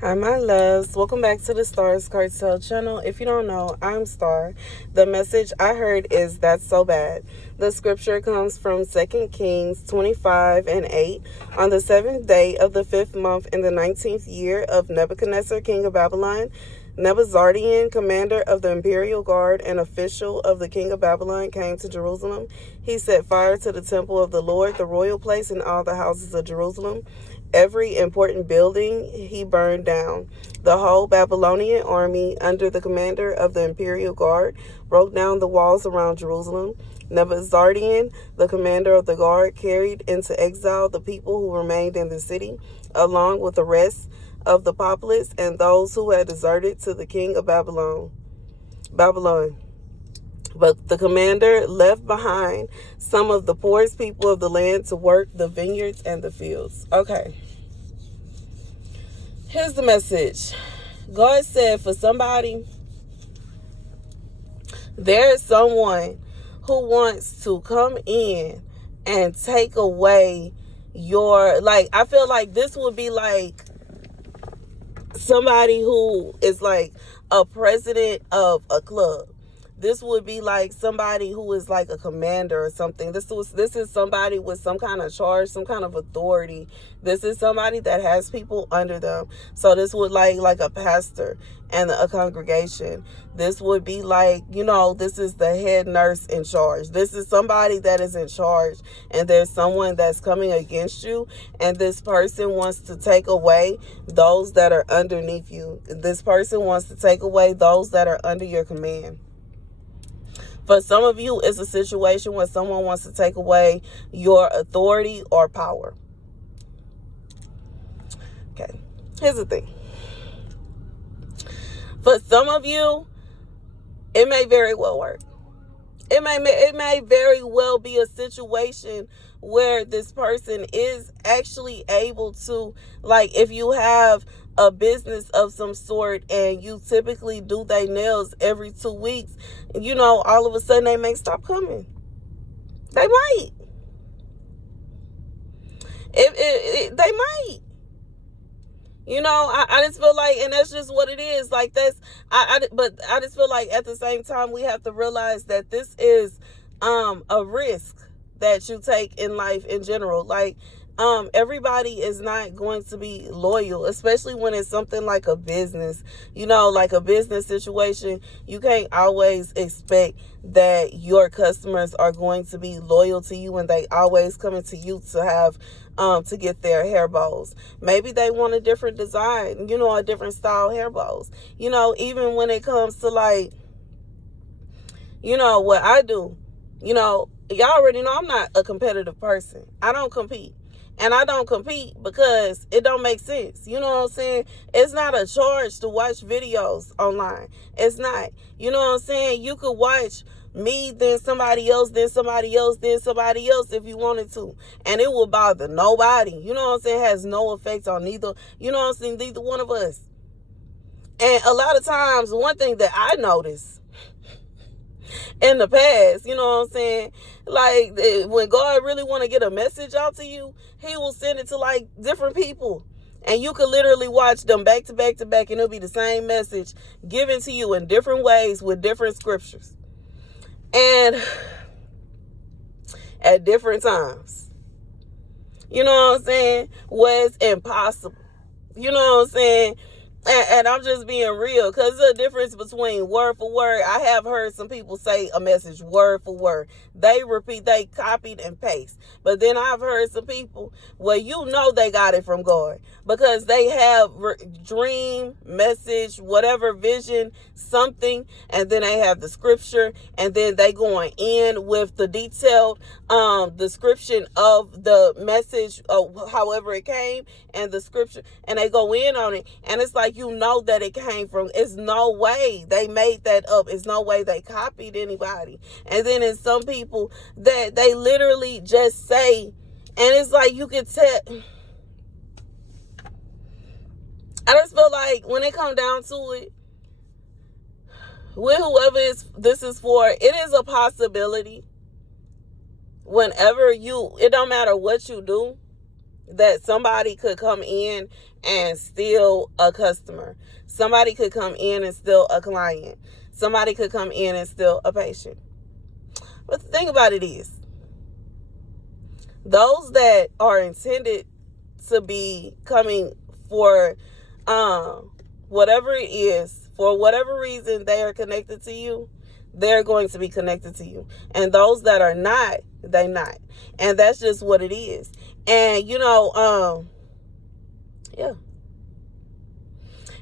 Hi, my loves. Welcome back to the Starscartel channel. If you don't know, I'm Star. The message I heard is "That's so bad." The scripture comes from 2 Kings 25:8. On the 7th day of the 5th month in the 19th year of Nebuchadnezzar, king of Babylon, Nebuzaradan, commander of the imperial guard and official of the king of Babylon, came to Jerusalem. He set fire to the temple of the Lord, the royal place, and all the houses of Jerusalem. Every important building he burned down. The whole Babylonian army, under the commander of the imperial guard, broke down the walls around Jerusalem. Nebuzaradan, the commander of the guard, carried into exile the people who remained in the city, along with the rest of the populace and those who had deserted to the king of Babylon. But the commander left behind some of the poorest people of the land to work the vineyards and the fields. Okay. Here's the message. God said for somebody, there is someone who wants to come in and take away your, I feel like this would be like somebody who is like a president of a club. This would be like somebody who is like a commander or something. This is somebody with some kind of charge, some kind of authority. This is somebody that has people under them. So this would like a pastor and a congregation. This would be like, this is the head nurse in charge. This is somebody that is in charge, and there's someone that's coming against you, and this person wants to take away those that are underneath you. This person wants to take away those that are under your command. For some of you, it's a situation where someone wants to take away your authority or power. Okay, here's the thing. For some of you, it may very well work. It may very well be a situation where this person is actually able to, if you have a business of some sort and you typically do their nails every 2 weeks, all of a sudden they may stop coming. They might. They might. I just feel like, and that's just what it is. But I just feel like at the same time, we have to realize that this is a risk that you take in life in general. Everybody is not going to be loyal, especially when it's something like a business, like a business situation. You can't always expect that your customers are going to be loyal to you and they always coming to you to have, to get their hair bows. Maybe they want a different design, a different style hair bows. Even when it comes to what I do, y'all already know I'm not a competitive person. I don't compete. And I don't compete because it don't make sense. You know what I'm saying? It's not a charge to watch videos online. It's not. You know what I'm saying? You could watch me, then somebody else, then somebody else, then somebody else if you wanted to. And it will bother nobody. You know what I'm saying? It has no effect on neither, neither one of us. And a lot of times, one thing that I notice in the past, you know what I'm saying? When God really want to get a message out to you, he will send it to different people. And you could literally watch them back to back to back, and it'll be the same message given to you in different ways with different scriptures. And at different times. You know what I'm saying? Was impossible. You know what I'm saying? And I'm just being real, because there's a difference between word for word. I have heard some people say a message word for word. They repeat, they copied and paste. But then I've heard some people where they got it from God, because they have dream, message, whatever, vision, something, and then they have the scripture, and then they going in with the detailed description of the message, however it came, and the scripture, and they go in on it, and it's like that it came from. It's no way they made that up. It's no way they copied anybody. And then there's some people that they literally just say, and it's like you can tell. I just feel like when it comes down to it, with whoever this is for, it is a possibility. Whenever it don't matter what you do, that somebody could come in and steal a customer. Somebody could come in and steal a client. Somebody could come in and steal a patient. But the thing about it is, those that are intended to be coming for whatever it is, for whatever reason they are connected to you, they're going to be connected to you. And those that are not, they not. And that's just what it is. And yeah.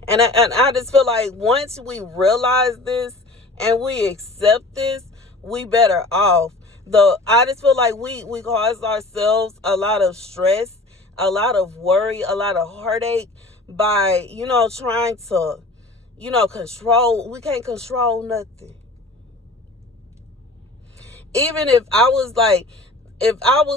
And I just feel like once we realize this and we accept this, we better off. Though I just feel like we cause ourselves a lot of stress, a lot of worry, a lot of heartache by, trying to, control. We can't control nothing. Even if I was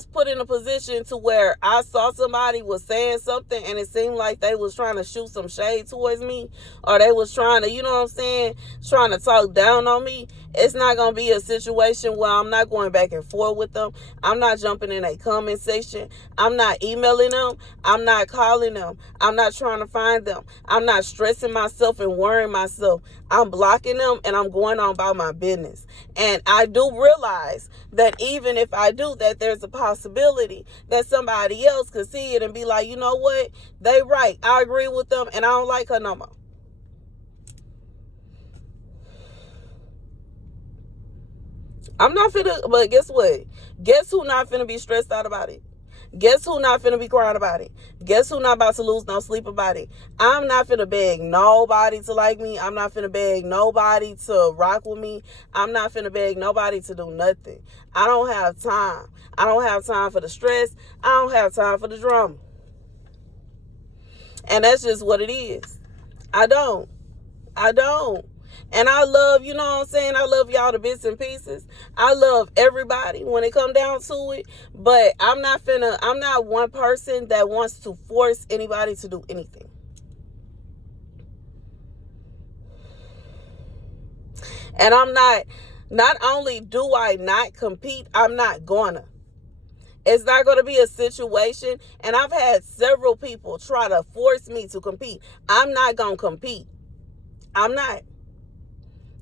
put in a position to where I saw somebody was saying something and it seemed like they was trying to shoot some shade towards me, or they was trying to, trying to talk down on me, it's not going to be a situation where I'm not going back and forth with them. I'm not jumping in a comment section. I'm not emailing them. I'm not calling them. I'm not trying to find them. I'm not stressing myself and worrying myself. I'm blocking them and I'm going on about my business. And I do realize that even if I do that, there's a possibility that somebody else could see it and be like, you know what? They right. I agree with them and I don't like her no more. I'm not finna, but guess what? Guess who not finna be stressed out about it? Guess who not finna be crying about it? Guess who not about to lose no sleep about it? I'm not finna beg nobody to like me. I'm not finna beg nobody to rock with me. I'm not finna beg nobody to do nothing. I don't have time. I don't have time for the stress. I don't have time for the drama. And that's just what it is. I don't. And I love, I love y'all to bits and pieces. I love everybody when it come down to it. But I'm not one person that wants to force anybody to do anything. And not only do I not compete, I'm not gonna. It's not going to be a situation, and I've had several people try to force me to compete. I'm not going to compete. I'm not.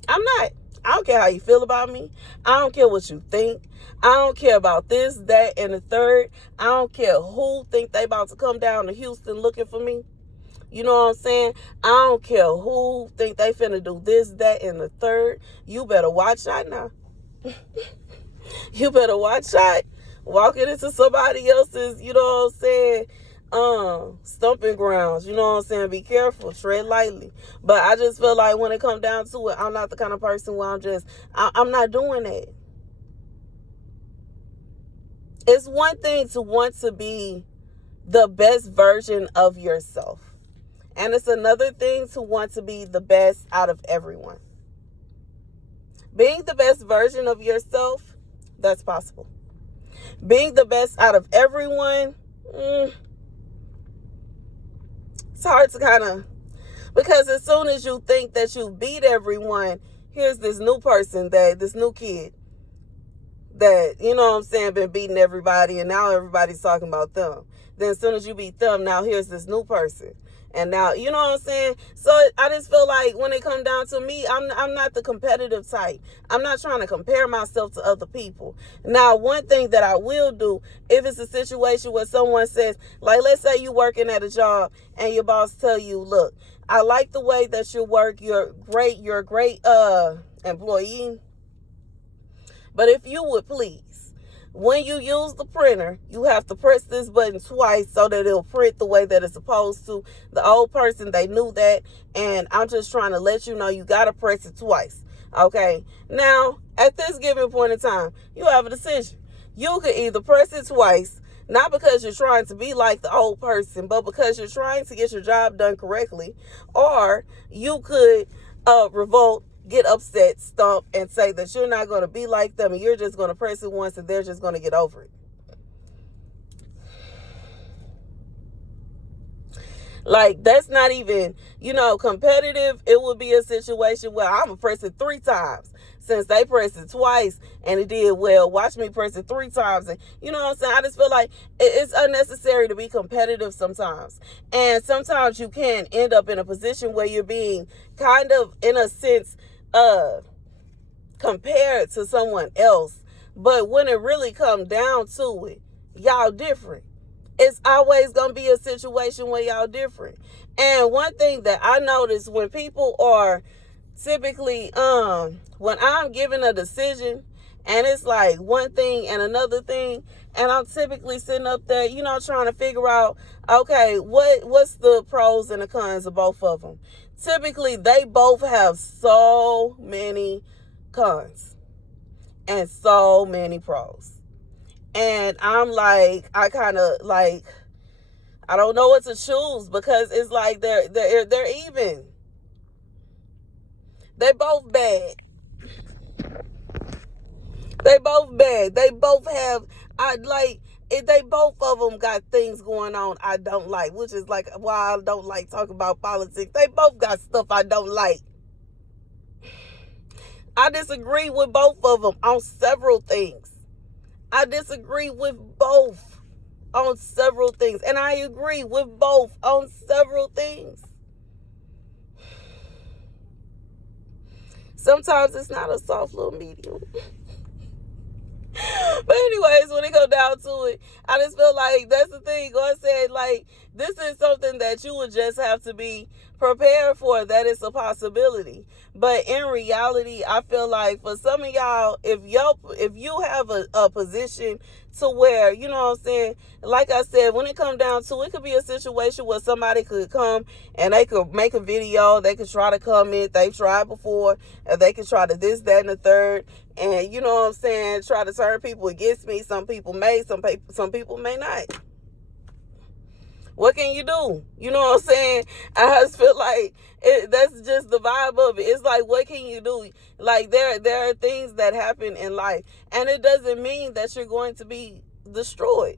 I don't care how you feel about me. I don't care what you think. I don't care about this, that, and the third. I don't care who think they about to come down to Houston looking for me. You know what I'm saying? I don't care who think they finna do this, that, and the third. You better watch out now. You better watch out. Walking into somebody else's, stumping grounds. You know what I'm saying? Be careful. Tread lightly. But I just feel like when it comes down to it, I'm not the kind of person where I'm not doing that. It's one thing to want to be the best version of yourself. And it's another thing to want to be the best out of everyone. Being the best version of yourself, that's possible. Being the best out of everyone, it's hard to because as soon as you think that you beat everyone, here's this new person, this new kid that, been beating everybody, and now everybody's talking about them. Then as soon as you beat them, now here's this new person. And now, you know what I'm saying? So I just feel like when it comes down to me, I'm not the competitive type. I'm not trying to compare myself to other people. Now, one thing that I will do, if it's a situation where someone says, like, let's say you working at a job and your boss tell you, look, I like the way that you work. You're a great employee. But if you would please, when you use the printer, you have to press this button twice so that it'll print the way that it's supposed to. The old person, they knew that, and I'm just trying to let you know you got to press it twice. Okay? Now, at this given point in time, you have a decision. You could either press it twice, not because you're trying to be like the old person, but because you're trying to get your job done correctly, or you could revolt, get upset, stomp, and say that you're not going to be like them and you're just going to press it once and they're just going to get over it. Like, that's not even, competitive. It would be a situation where I'm going to press it 3 times. Since they pressed it twice and it did well, watch me press it 3 times. And you know what I'm saying? I just feel like it's unnecessary to be competitive sometimes. And sometimes you can end up in a position where you're being kind of, in a sense, compared to someone else. But when it really comes down to it, y'all different. It's always going to be a situation where y'all different. And one thing that I notice when people are typically, when I'm giving a decision and it's like one thing and another thing, and I'm typically sitting up there, trying to figure out, okay, what's the pros and the cons of both of them? Typically, they both have so many cons and so many pros. And I'm like, I kind of like, I don't know what to choose, because it's like they're even. They both bad. They both bad. They both have, they both of them got things going on I don't like, which is like why I don't like talking about politics. They both got stuff I don't like. I disagree with both of them on several things. I disagree with both on several things. And I agree with both on several things. Sometimes it's not a soft little medium. But anyways, when it goes down to it, I just feel like that's the thing. God said, like, this is something that you would just have to be prepared for, that it's a possibility. But in reality, I feel like for some of y'all, if you have a position to where, you know what I'm saying, like I said, when it comes down to it, could be a situation where somebody could come and they could make a video, they could try to comment, they've tried before, and they could try to this, that, and the third, and you know what I'm saying, try to turn people against me. Some people may, some people may not. What can you do? You know what I'm saying? I just feel like that's just the vibe of it. It's like, what can you do? Like, there are things that happen in life, and it doesn't mean that you're going to be destroyed.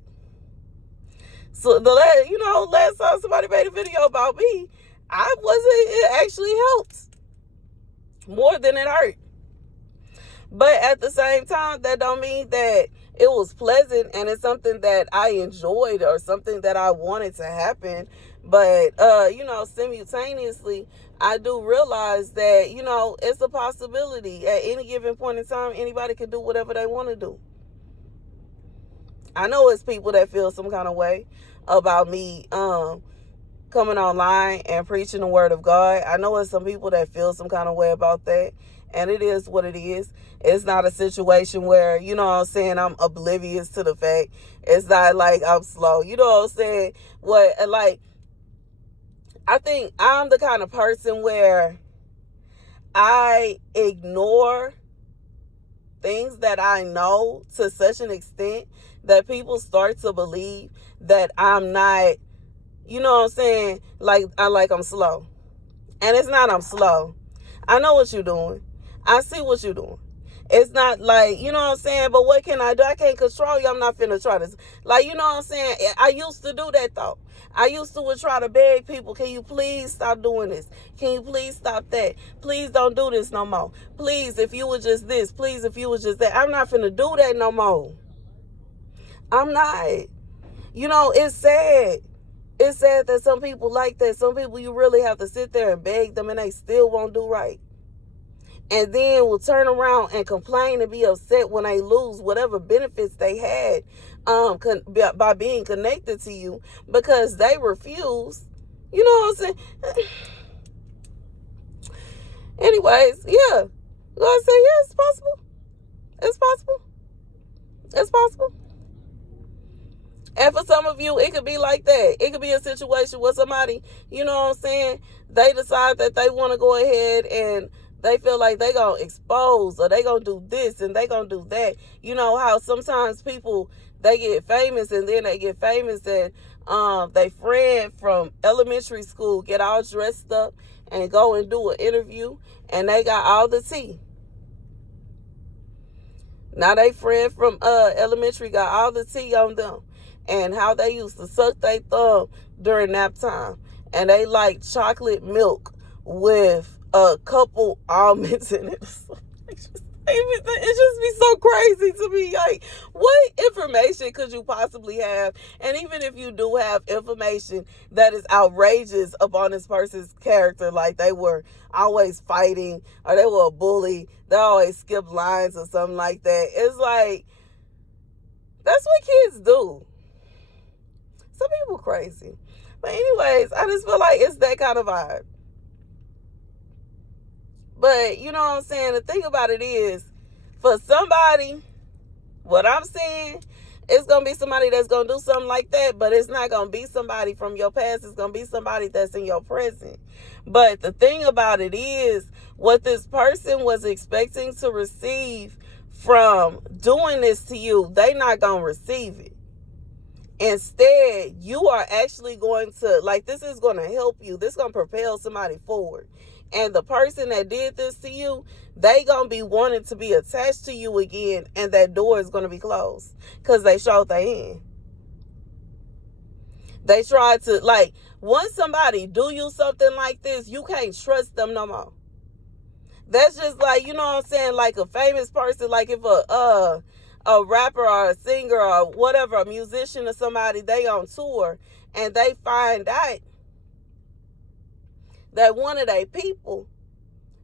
So last time somebody made a video about me, it actually helped more than it hurt. But at the same time, that don't mean that it was pleasant and it's something that I enjoyed or something that I wanted to happen. But, simultaneously, I do realize that, it's a possibility. At any given point in time, anybody can do whatever they want to do. I know it's people that feel some kind of way about me coming online and preaching the word of God. I know it's some people that feel some kind of way about that. And it is what it is. It's not a situation where, you know what I'm saying, I'm oblivious to the fact. It's not like I'm slow. You know what I'm saying? I think I'm the kind of person where I ignore things that I know to such an extent that people start to believe that I'm not, you know what I'm saying, I'm slow. And it's not I'm slow. I know what you're doing. I see what you're doing. It's not like, you know what I'm saying, but what can I do? I can't control you. I'm not finna try this. Like, you know what I'm saying? I used to do that, though. I used to would try to beg people, can you please stop doing this? Can you please stop that? Please don't do this no more. Please, if you were just this. Please, if you were just that. I'm not finna do that no more. I'm not. It's sad. It's sad that some people like that. Some people you really have to sit there and beg them and they still won't do right. And then will turn around and complain and be upset when they lose whatever benefits they had by being connected to you because they refuse. You know what I'm saying? Anyways, yeah. God said, yeah, it's possible. It's possible. It's possible. And for some of you, it could be like that. It could be a situation where somebody, you know what I'm saying, they decide that they want to go ahead and they feel like they going to expose or they going to do this and they going to do that. You know how sometimes people, they get famous and then they get famous and they friend from elementary school get all dressed up and go and do an interview and they got all the tea. Now they friend from elementary got all the tea on them and how they used to suck their thumb during nap time and they like chocolate milk with a couple almonds in it. It just be so crazy to me. Like, what information could you possibly have? And even if you do have information that is outrageous upon this person's character, like they were always fighting or they were a bully, they always skip lines or something like that. It's like, that's what kids do. Some people crazy. But anyways, I just feel like it's that kind of vibe. But you know what I'm saying? The thing about it is, for somebody, what I'm saying, it's going to be somebody that's going to do something like that, but it's not going to be somebody from your past. It's going to be somebody that's in your present. But the thing about it is, what this person was expecting to receive from doing this to you, they not going to receive it. Instead, you are actually going to, like, this is going to help you. This is going to propel somebody forward. And the person that did this to you, they going to be wanting to be attached to you again, and that door is going to be closed because they showed their hand. They tried to, like, once somebody do you something like this, you can't trust them no more. That's just like, you know what I'm saying, like a famous person, like if a rapper or a singer or whatever, a musician or somebody, they on tour and they find out that one of their people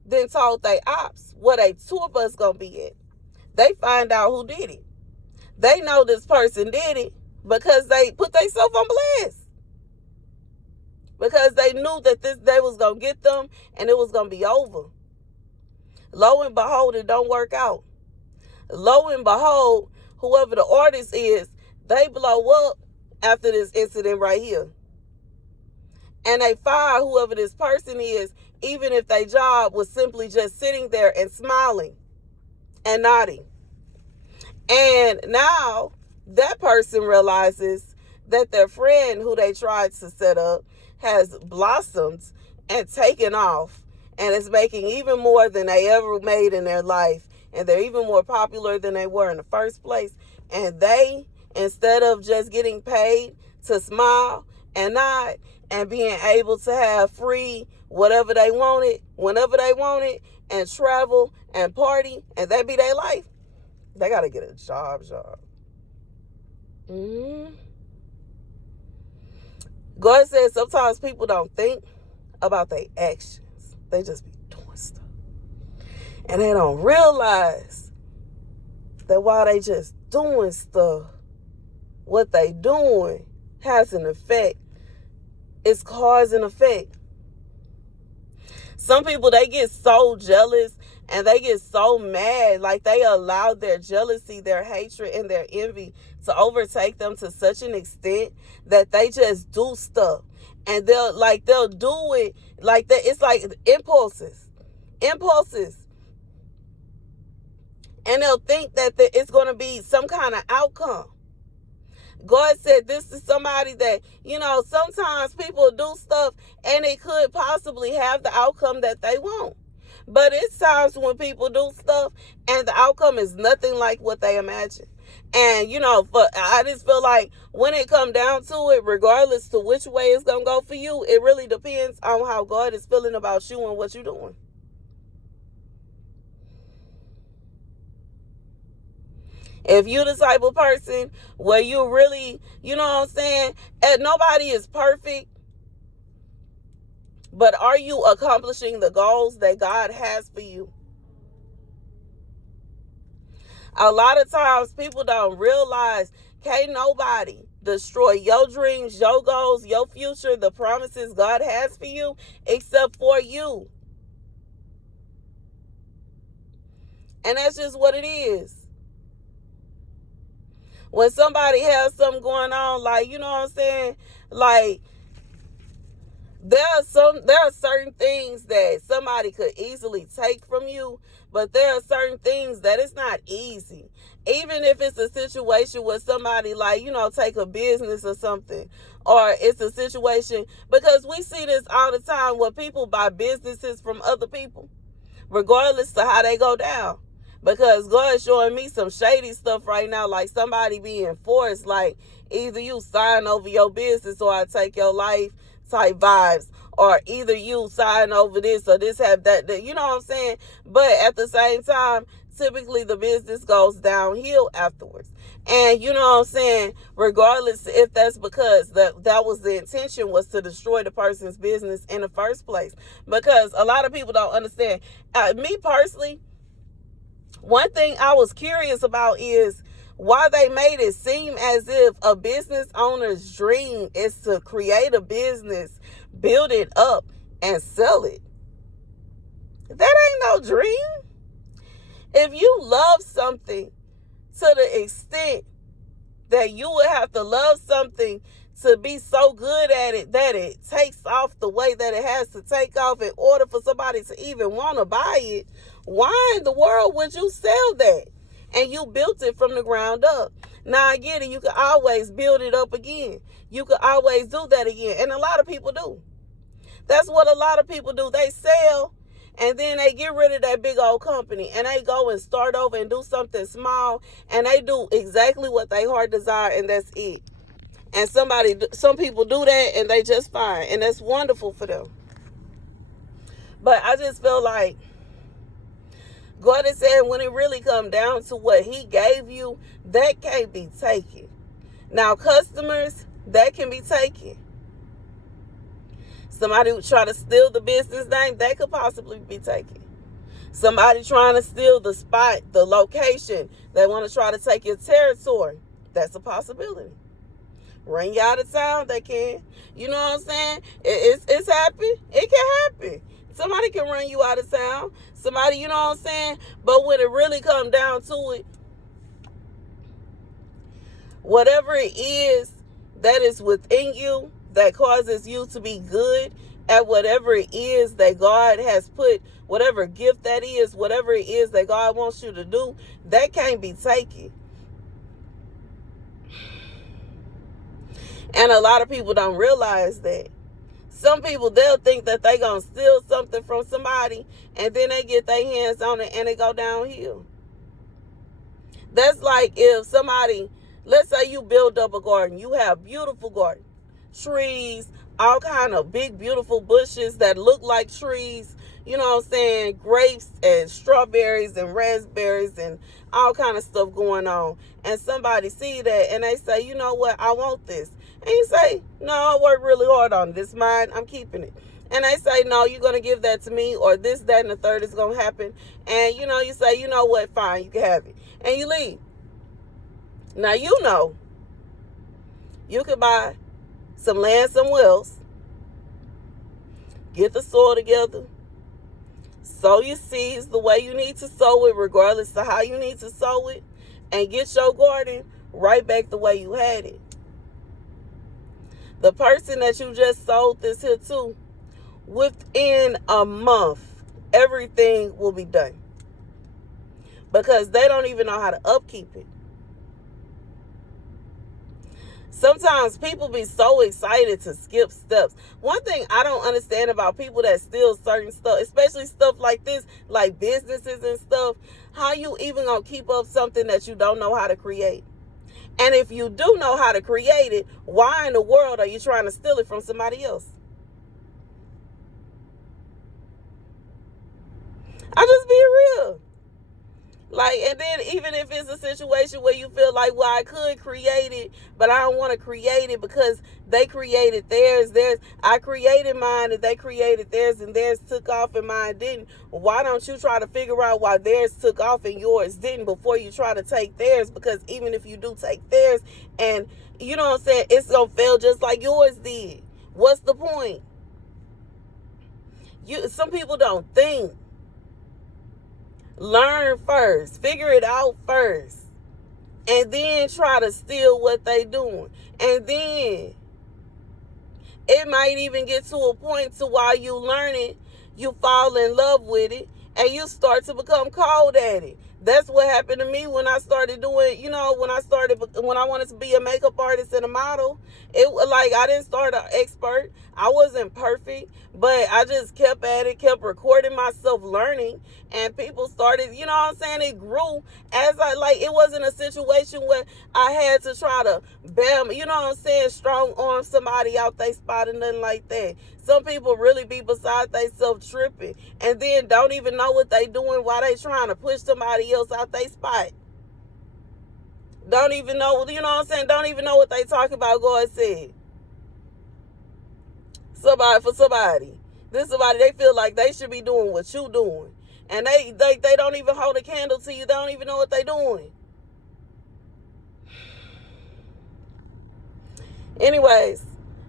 then told they ops where they tour bus gonna be at. They find out who did it. They know this person did it because they put themselves on blast. Because they knew that this day was gonna get them and it was gonna be over. Lo and behold, it don't work out. Lo and behold, whoever the artist is, they blow up after this incident right here. And they fire whoever this person is, even if their job was simply just sitting there and smiling and nodding. And now that person realizes that their friend who they tried to set up has blossomed and taken off and is making even more than they ever made in their life. And they're even more popular than they were in the first place. And they, instead of just getting paid to smile and nod and being able to have free whatever they wanted, whenever they wanted, and travel and party, and that be their life, they got to get a job. God says sometimes people don't think about their actions. They just be doing stuff. And they don't realize that while they just doing stuff, what they doing has an effect. It's cause and effect. Some people, they get so jealous and they get so mad, like they allow their jealousy, their hatred, and their envy to overtake them to such an extent that they just do stuff. And they'll do it like that. It's like impulses. And they'll think that it's going to be some kind of outcome. God said this is somebody that, sometimes people do stuff and it could possibly have the outcome that they want. But it's times when people do stuff and the outcome is nothing like what they imagine. And, I just feel like when it comes down to it, regardless to which way it's going to go for you, it really depends on how God is feeling about you and what you're doing. If you're the type of person where you really, and nobody is perfect, but are you accomplishing the goals that God has for you? A lot of times people don't realize, can't nobody destroy your dreams, your goals, your future, the promises God has for you, except for you. And that's just what it is. When somebody has something going on, like, you know what I'm saying? Like, there are certain things that somebody could easily take from you, but there are certain things that it's not easy. Even if it's a situation where somebody, like, take a business or something, or it's a situation, because we see this all the time where people buy businesses from other people, regardless of how they go down. Because God is showing me some shady stuff right now, like somebody being forced, like either you sign over your business or I take your life type vibes, or either you sign over this or this have that, you know what I'm saying? But at the same time, typically the business goes downhill afterwards. And you know what I'm saying? Regardless if that's because that was the intention, was to destroy the person's business in the first place. Because a lot of people don't understand. Me personally, one thing I was curious about is why they made it seem as if a business owner's dream is to create a business, build it up, and sell it. That ain't no dream. If you love something to the extent that you would have to love something to be so good at it that it takes off the way that it has to take off in order for somebody to even want to buy it, why in the world would you sell that? And you built it from the ground up. Now I get it. You can always build it up again. You can always do that again. And a lot of people do. That's what a lot of people do. They sell and then they get rid of that big old company and they go and start over and do something small, and they do exactly what they heart desire, and that's it. And some people do that and they just fine, and that's wonderful for them. But I just feel like God is saying when it really comes down to what he gave you, that can't be taken. Now, customers, that can be taken. Somebody who try to steal the business name, that could possibly be taken. Somebody trying to steal the spot, the location, they want to try to take your territory, that's a possibility. Run you out of town, they can. You know what I'm saying? It's happen. It can happen. Somebody can run you out of town. Somebody, you know what I'm saying? But when it really comes down to it, whatever it is that is within you that causes you to be good at whatever it is that God has put, whatever gift that is, whatever it is that God wants you to do, that can't be taken. And a lot of people don't realize that. Some people, they'll think that they're going to steal something from somebody, and then they get their hands on it and they go downhill. That's like if somebody, let's say you build up a garden. You have beautiful garden, trees, all kind of big, beautiful bushes that look like trees. You know what I'm saying? Grapes and strawberries and raspberries and all kind of stuff going on. And somebody see that and they say, you know what? I want this. And you say, no, I worked really hard on it. It's mine. I'm keeping it. And they say, no, you're going to give that to me, or this, that, and the third is going to happen. And, you know, you say, you know what? Fine, you can have it. And you leave. Now, you know, you could buy some land somewhere else, get the soil together, sow your seeds the way you need to sow it, regardless of how you need to sow it, and get your garden right back the way you had it. The person that you just sold this here to, within a month, everything will be done. Because they don't even know how to upkeep it. Sometimes people be so excited to skip steps. One thing I don't understand about people that steal certain stuff, especially stuff like this, like businesses and stuff, how you even gonna keep up something that you don't know how to create? And if you do know how to create it, why in the world are you trying to steal it from somebody else? I just be real. Like, and then even if it's a situation where you feel like, well, I could create it, but I don't want to create it because they created theirs. I created mine and they created theirs, and theirs took off and mine didn't. Why don't you try to figure out why theirs took off and yours didn't before you try to take theirs? Because even if you do take theirs and, you know what I'm saying, it's going to fail just like yours did. What's the point? Some people don't think. Learn first. Figure it out first. And then try to steal what they doing. And then it might even get to a point to while you learn it, you fall in love with it, and you start to become cold at it. That's what happened to me when I started doing, when I wanted to be a makeup artist and a model. It was like I didn't start an expert. I wasn't perfect, but I just kept at it, kept recording myself learning, and people started, it grew as it wasn't a situation where I had to try to bam, strong arm somebody out they spot and nothing like that. Some people really be beside themselves tripping and then don't even know what they doing while they trying to push somebody else out they spot. Don't even know, don't even know what they talking about, God said. Somebody. This somebody, they feel like they should be doing what you doing. And they don't even hold a candle to you. They don't even know what they doing. Anyways,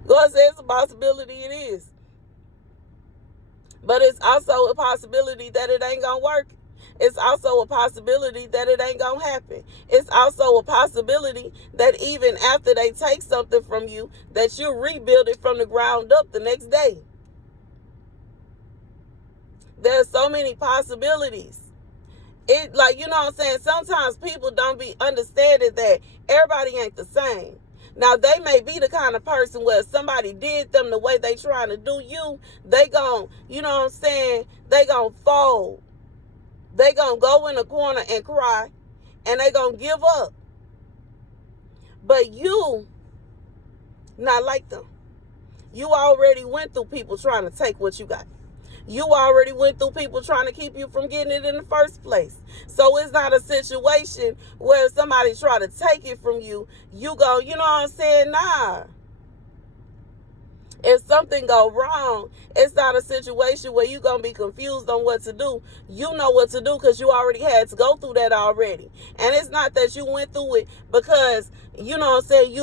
God says it's a possibility, it is. But it's also a possibility that it ain't gonna work. It's also a possibility that it ain't gonna happen. It's also a possibility that even after they take something from you, that you rebuild it from the ground up the next day. There's so many possibilities. Sometimes people don't be understanding that everybody ain't the same. Now, they may be the kind of person where somebody did them the way they trying to do you, they gon', they gon' fold. They gon' go in a corner and cry, and they gon' give up. But you, not like them. You already went through people trying to take what you got. You already went through people trying to keep you from getting it in the first place. So it's not a situation where somebody try to take it from you. You go, nah. If something go wrong, it's not a situation where you're going to be confused on what to do. You know what to do because you already had to go through that already. And it's not that you went through it because, you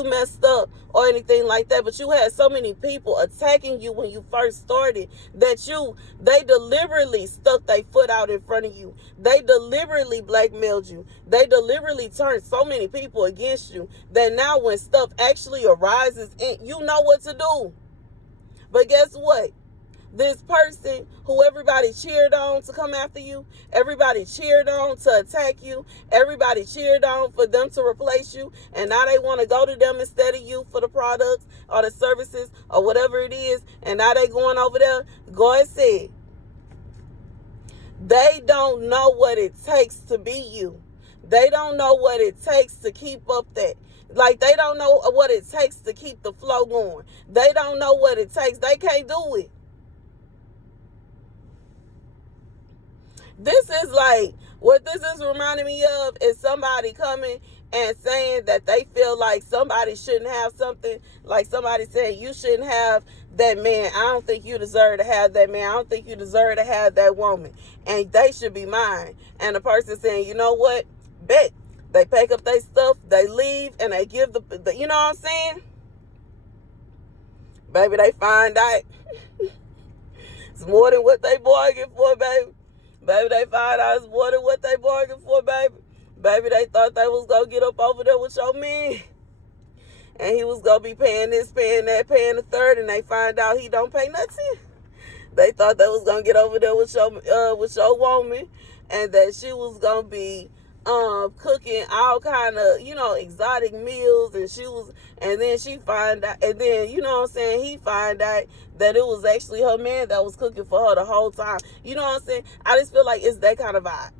messed up or anything like that. But you had so many people attacking you when you first started that they deliberately stuck their foot out in front of you. They deliberately blackmailed you. They deliberately turned so many people against you that now when stuff actually arises, you know what to do. But guess what? This person who everybody cheered on to come after you, everybody cheered on to attack you, everybody cheered on for them to replace you, and now they want to go to them instead of you for the products or the services or whatever it is, and now they going over there. God said, they don't know what it takes to be you. They don't know what it takes to keep up that. They don't know what it takes to keep the flow going. They don't know what it takes. They can't do it. This is what this is reminding me of is somebody coming and saying that they feel like somebody shouldn't have something. Like somebody saying, you shouldn't have that man. I don't think you deserve to have that man. I don't think you deserve to have that woman. And they should be mine. And the person saying, you know what? Bet. They pack up their stuff, they leave, and they give the you know what I'm saying? Baby, they find out it's more than what they bargained for, baby. Baby, they find out it's more than what they bargained for, baby. Baby, they thought they was going to get up over there with your man. And he was going to be paying this, paying that, paying the third, and they find out he don't pay nothing. They thought they was going to get over there with your woman, and that she was going to be cooking all kind of, exotic meals, and then she find out, and then, he find out that it was actually her man that was cooking for her the whole time. You know what I'm saying? I just feel like it's that kind of vibe.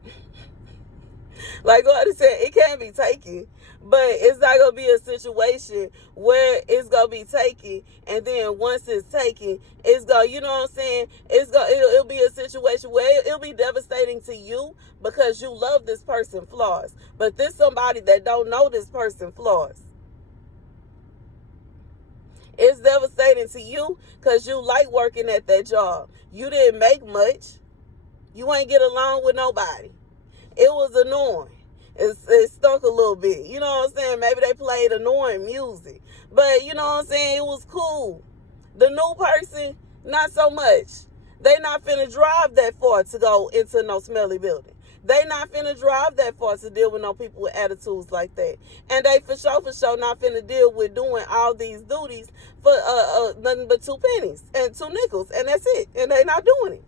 Like God said, it can be taken, but it's not going to be a situation where it's going to be taken, and then once it's taken, it's going, it'll be a situation where it'll be devastating to you because you love this person flaws. But this somebody that don't know this person flaws. It's devastating to you because you like working at that job. You didn't make much. You ain't get along with nobody. It was annoying. It stunk a little bit. You know what I'm saying? Maybe they played annoying music. But, you know what I'm saying? It was cool. The new person, not so much. They not finna drive that far to go into no smelly building. They not finna drive that far to deal with no people with attitudes like that. And they for sure not finna deal with doing all these duties for nothing but 2 pennies and 2 nickels. And that's it. And they not doing it.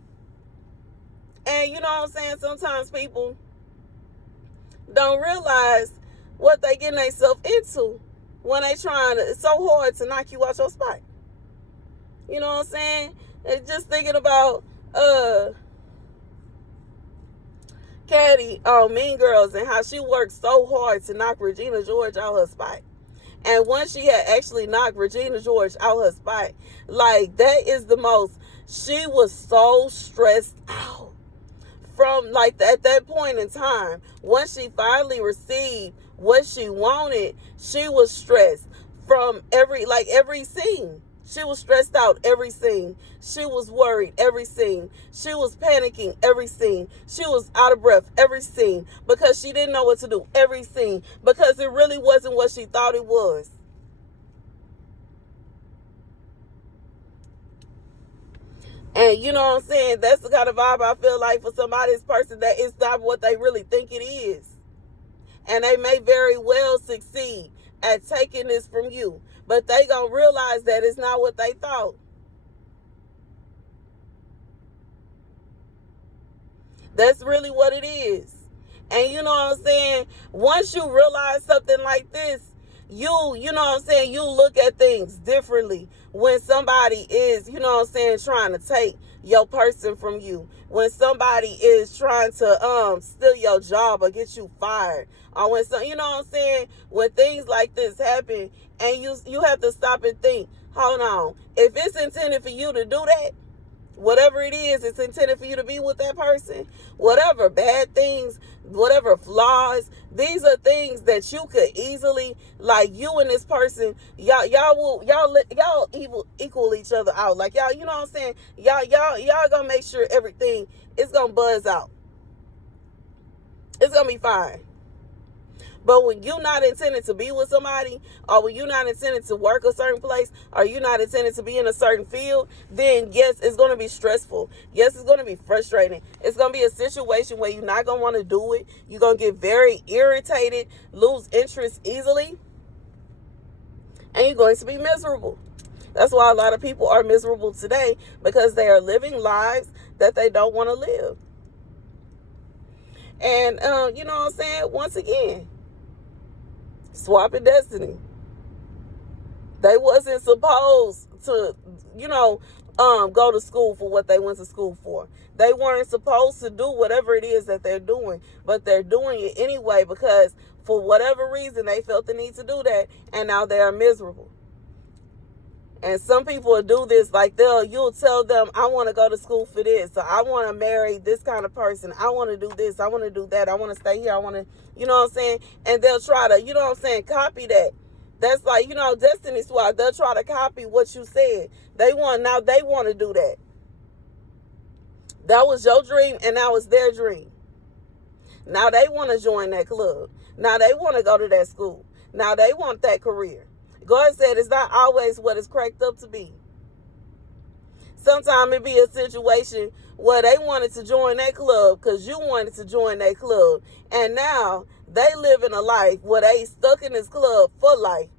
And you know what I'm saying? Sometimes people, don't realize what they getting themselves into when they trying to, it's so hard to knock you out your spot. You know what I'm saying? And just thinking about Caddy on Mean Girls and how she worked so hard to knock Regina George out her spot. And once she had actually knocked Regina George out her spot, like, that is the most, she was so stressed out from, like, at that point in time. Once she finally received what she wanted, she was stressed from every scene. She was stressed out every scene. She was worried every scene. She was panicking every scene. She was out of breath every scene because she didn't know what to do every scene because it really wasn't what she thought it was. And you know what I'm saying? That's the kind of vibe I feel like for somebody's person, that it's not what they really think it is. And they may very well succeed at taking this from you, but they gonna realize that it's not what they thought. That's really what it is. And you know what I'm saying? Once you realize something like this, you know what I'm saying, you look at things differently when somebody is, you know what I'm saying, trying to take your person from you. When somebody is trying to steal your job or get you fired. Or when you know what I'm saying, when things like this happen and you have to stop and think, hold on, if it's intended for you to do that, whatever it is, it's intended for you to be with that person. Whatever bad things, whatever flaws, these are things that you could easily, like, you and this person, y'all equal each other out. Like, y'all, you know what I'm saying? Y'all gonna make sure everything is gonna buzz out. It's gonna be fine. But when you're not intended to be with somebody, or when you're not intended to work a certain place, or you're not intended to be in a certain field, then yes, it's going to be stressful. Yes, it's going to be frustrating. It's going to be a situation where you're not going to want to do it. You're going to get very irritated, lose interest easily, and you're going to be miserable. That's why a lot of people are miserable today, because they are living lives that they don't want to live. And, you know what I'm saying? Once again, swapping destiny. They wasn't supposed to, go to school for what they went to school for. They weren't supposed to do whatever it is that they're doing, but they're doing it anyway because for whatever reason they felt the need to do that, and now they are miserable. And some people will do this, like you'll tell them, I want to go to school for this, or I want to marry this kind of person, I want to do this, I want to do that, I want to stay here, I want to, you know what I'm saying? And they'll try to, you know what I'm saying, copy that. That's like, Destiny Swap. They'll try to copy what you said. They want to do that. That was your dream, and now it's their dream. Now they want to join that club. Now they want to go to that school. Now they want that career. God said it's not always what it's cracked up to be. Sometimes it be a situation where they wanted to join that club because you wanted to join that club. And now they living a life where they stuck in this club for life,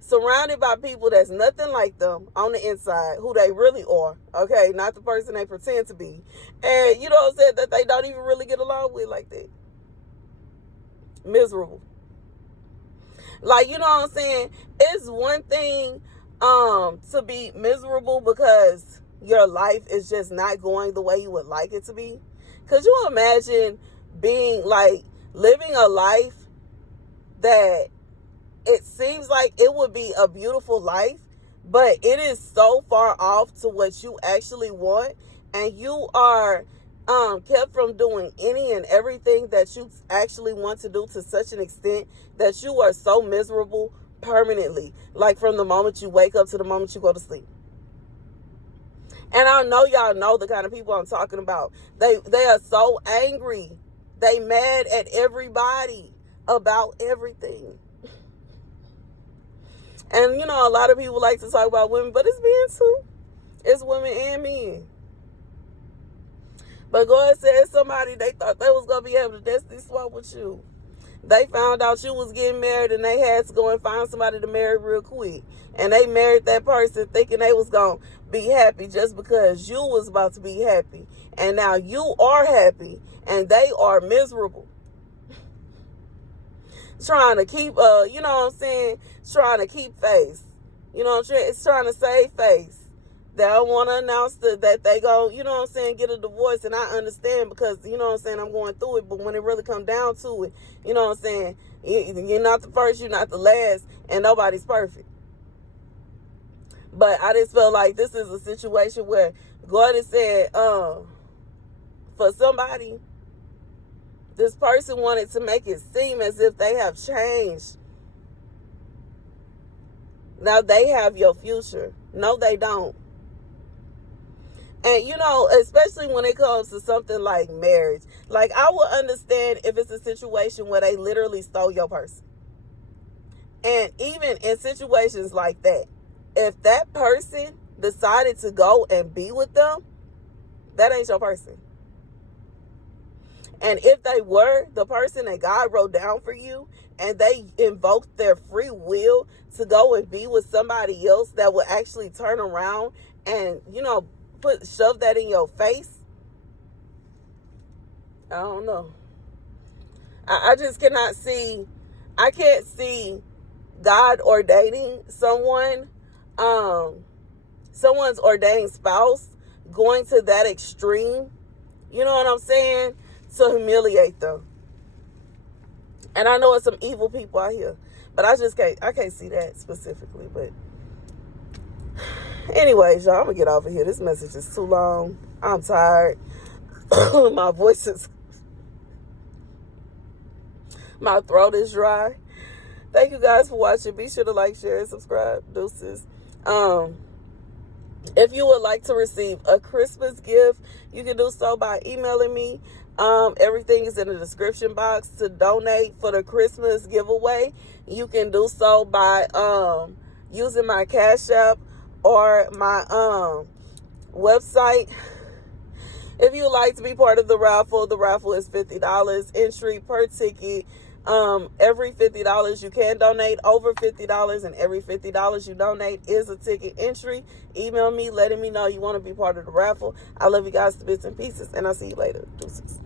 surrounded by people that's nothing like them on the inside, who they really are, okay? Not the person they pretend to be. And you know what I'm saying, that they don't even really get along with like that. Miserable. Like, you know what I'm saying? It's one thing to be miserable because your life is just not going the way you would like it to be. Could you imagine being like living a life that it seems like it would be a beautiful life, but it is so far off to what you actually want, and you are kept from doing any and everything that you actually want to do, to such an extent that you are so miserable permanently, like from the moment you wake up to the moment you go to sleep. And I know y'all know the kind of people I'm talking about. They are so angry. They mad at everybody about everything. And a lot of people like to talk about women, but it's men too. It's women and men. But God said somebody, they thought they was going to be able to destiny swap with you. They found out you was getting married, and they had to go and find somebody to marry real quick. And they married that person thinking they was going to be happy just because you was about to be happy. And now you are happy, and they are miserable. trying to keep, you know what I'm saying, trying to keep face. You know what I'm saying? It's trying to save face. They don't want to announce that they go, you know what I'm saying, get a divorce. And I understand because, you know what I'm saying, I'm going through it. But when it really comes down to it, you know what I'm saying, you're not the first, you're not the last, and nobody's perfect. But I just feel like this is a situation where God has said, for somebody, this person wanted to make it seem as if they have changed. Now they have your future. No, they don't. And, you know, especially when it comes to something like marriage, like I would understand if it's a situation where they literally stole your person. And even in situations like that, if that person decided to go and be with them, that ain't your person. And if they were the person that God wrote down for you and they invoked their free will to go and be with somebody else that would actually turn around and, you know, shove that in your face, I don't know. I just cannot see, I can't see God ordaining someone's ordained spouse going to that extreme, you know what I'm saying, to humiliate them. And I know it's some evil people out here, but I can't see that specifically. But anyways, y'all, I'm gonna get off of here. This message is too long. I'm tired. My throat is dry. Thank you guys for watching. Be sure to like, share, and subscribe. Deuces. If you would like to receive a Christmas gift, you can do so by emailing me. Everything is in the description box to donate for the Christmas giveaway. You can do so by using my Cash App or my website. If you would like to be part of the raffle is $50 entry per ticket. Every $50 you can donate, over $50, and every $50 you donate is a ticket entry. Email me letting me know you want to be part of the raffle. I love you guys to bits and pieces, and I'll see you later. Deuces.